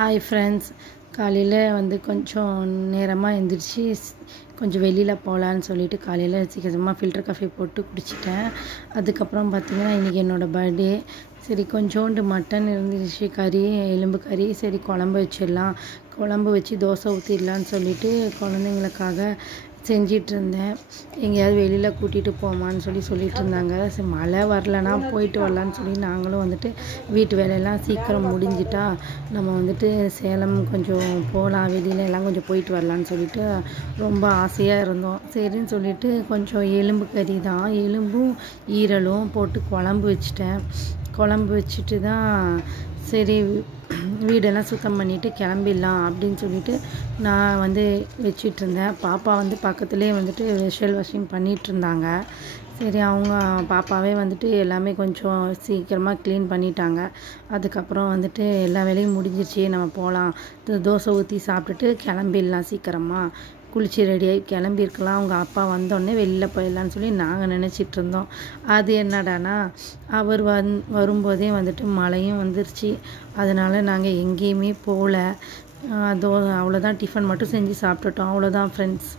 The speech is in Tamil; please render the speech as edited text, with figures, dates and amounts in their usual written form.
ஹாய் ஃப்ரெண்ட்ஸ், காலையில் வந்து கொஞ்சம் நேரமாக எழுந்திரிச்சி கொஞ்சம் வெளியில் போகலான்னு சொல்லிட்டு காலையில் சீக்கிரமாக ஃபில்டர் காஃபி போட்டு குடிச்சிட்டேன். அதுக்கப்புறம் பார்த்திங்கன்னா இன்றைக்கி என்னோடய பர்த்டே. சரி கொஞ்சோண்டு மட்டன் இருந்துச்சு, கறி, எலும்பு கறி. சரி குழம்பு வச்சிடலாம், குழம்பு வச்சு தோசை ஊற்றிடலான்னு சொல்லிட்டு குழந்தைங்களுக்காக செஞ்சிட்ருந்தேன். எங்கேயாவது வெளியில் கூட்டிகிட்டு போமான்னு சொல்லிட்டு இருந்தாங்க. சரி மழை வரலன்னா போயிட்டு வரலான்னு சொல்லி நாங்களும் வந்துட்டு வீட்டு வேலையெல்லாம் சீக்கிரம் முடிஞ்சிட்டா நம்ம வந்துட்டு சேலம் கொஞ்சம் போகலாம், வெளியில் எல்லாம் கொஞ்சம் போயிட்டு வரலான்னு சொல்லிட்டு ரொம்ப ஆசையாக இருந்தோம். சரின்னு சொல்லிட்டு கொஞ்சம் எலும்பு கறி தான், எலும்பும் ஈரலும் போட்டு குழம்பு வச்சிட்டேன். குழம்பு வச்சுட்டு தான் சரி வீடெல்லாம் சுத்தம் பண்ணிவிட்டு கிளம்பிடலாம் அப்படின்னு சொல்லிட்டு நான் வந்து வச்சிட்ருந்தேன். பாப்பா வந்து பக்கத்துலேயே வந்துட்டு வெஷல் வாஷிங் பண்ணிகிட்ருந்தாங்க. சரி அவங்க பாப்பாவே வந்துட்டு எல்லாமே கொஞ்சம் சீக்கிரமாக க்ளீன் பண்ணிட்டாங்க. அதுக்கப்புறம் வந்துட்டு எல்லா வேலையும் முடிஞ்சிருச்சு, நம்ம போகலாம், தோசை ஊற்றி சாப்பிட்டுட்டு கிளம்பிடலாம், சீக்கிரமாக குளிச்சு ரெடியாகி கிளம்பியிருக்கலாம். அவங்க அப்பா வந்தோடனே வெளியில் போயிடலான்னு சொல்லி நாங்கள் நினச்சிட்ருந்தோம். அது என்னடானா அவர் வரும்போதே வந்துட்டு மழையும் வந்துருச்சு. அதனால் நாங்கள் எங்கேயுமே போகல. அவ்வளோதான், டிஃபன் மட்டும் செஞ்சு சாப்பிட்டுட்டோம். அவ்வளோதான் ஃப்ரெண்ட்ஸ்.